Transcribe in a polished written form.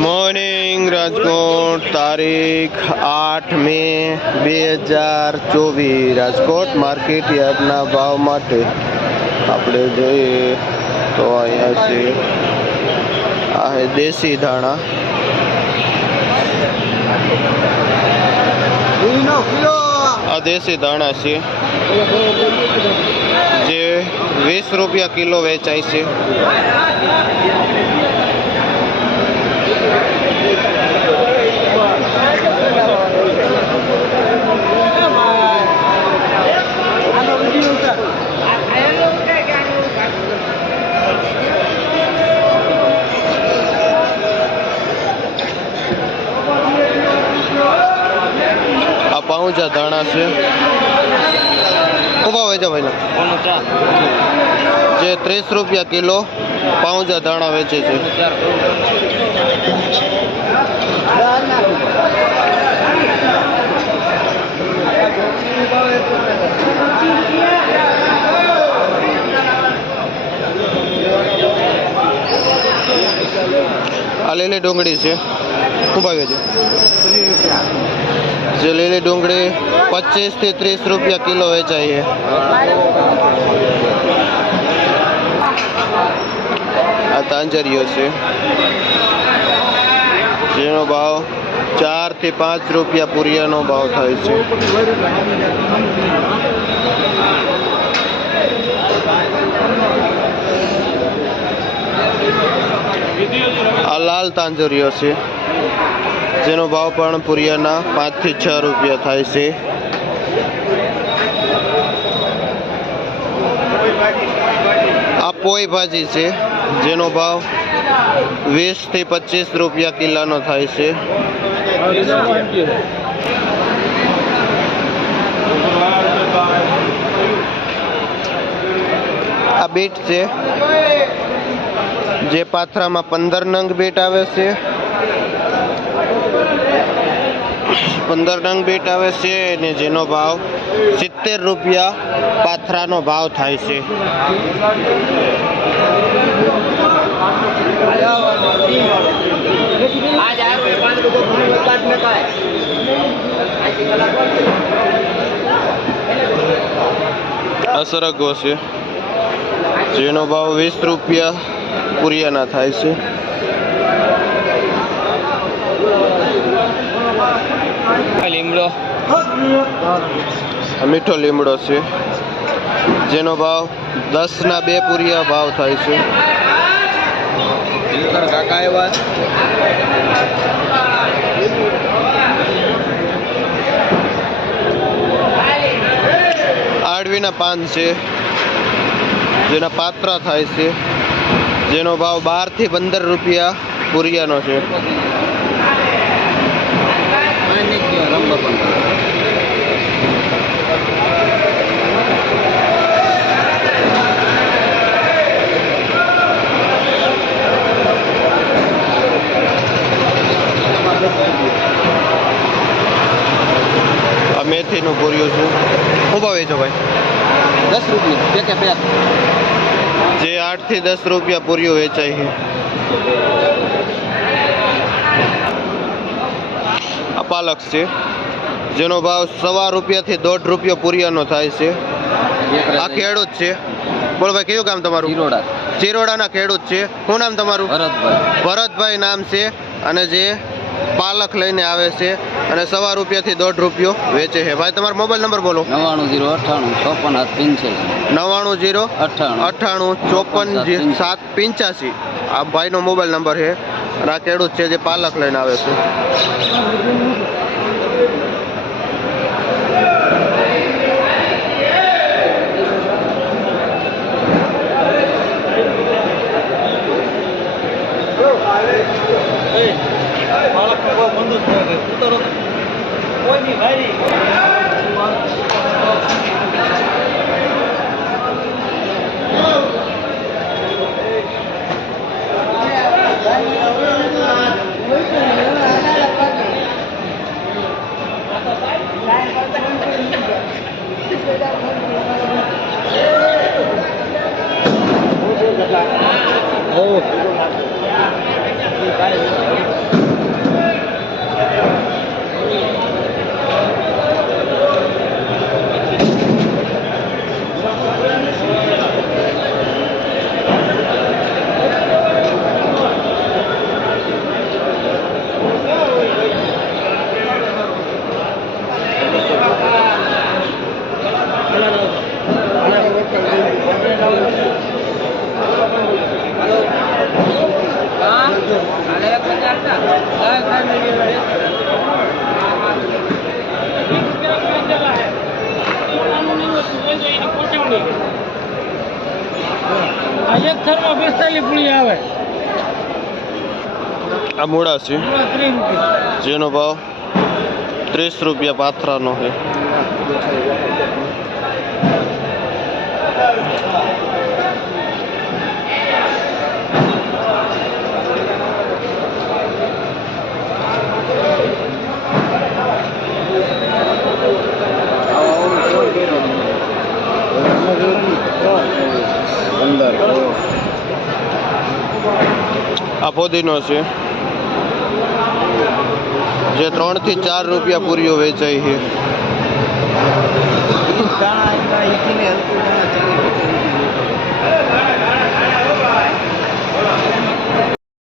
Morning Rajkot तारीख 8 मे 2024 Rajkot market यार्डना भाव माटे આપણે જોઈએ તો અહીંયા છે આ હે દેશી ધાણા આ દેશી ધાણા છે જે 20 રૂપિયા કિલો વેચાય છે। आ पाउचा दाणा से भाई जे 30 रुपया किलो पाउचा दाणा वेचे छे। आ લીલી ડુંગળી છે શું ભાવે છે? જે લીલી ડુંગળી 25 થી 30 રૂપિયા કિલો વેચાય છે। આ તાંજરીઓ છે જેનો ભાવ 4 થી 5 રૂપિયા પૂરિયાનો ભાવ થાય છે। आ लाल तांजरियो से जेनो भाव पण पुरियाना 5 થી 6 रुपया थाय छे। आ पोई भाजी छे जेनो भाव 20 થી 25 रुपया किलानो थाय छे। आ बीट छे जे पाथरा में 15 नंग बीट आवे छे। 15 नंग बीट आवे छे ने जेनो भाव 70 रुपया पाथरा नो भाव थाय छे। असरगो छे जेनो भाव 20 रुपया પૂરિયાના થાય છે। લીમડો મીઠો લીમડો છે જેનો ભાવ 10 ના 2 પૂરિયા ભાવ થાય છે। આડવીના પાન છે જેના પાત્રા થાય છે જેનો ભાવ 12 થી 15 રૂપિયા પૂરિયાનો છે। આ મેથીનું પૂરિયું છે શું ભાવ વેચો ભાઈ? 10 રૂપિયા जे 8 થી 10 रुपया पूरियो वेचाय है। आ पालक से जेनो भाव 1.25 रुपया थी 1.5 रुपया पूरियानो थाय छे। आ खेडूत छे बोल भाई कયું ગામ તમારું? ચિરોડા। ચિરોડાના ખેડૂત છે શું નામ તમારું? ભરતભાઈ। ભરતભાઈ નામ છે અને જે પાલક લઈને આવે છે અને 1.25 રૂપિયા થી 1.5 રૂપિયો વેચે છે। ભાઈ તમારો મોબાઈલ નંબર બોલો। 9908545785। 9908545785 આ ભાઈનો મોબાઈલ નંબર છે અને આ ખેડૂત છે જે પાલક લઈને આવે છે। Oh. એક થરમાં 45 પૂરી આવે. આ મૂળા છે 30 રૂપિયા. જેનો ભાવ 30 રૂપિયા પાથરાનો છે. આ પોદીનો છે જે 3 થી 4 રૂપિયા પૂરીઓ વેચાય છે.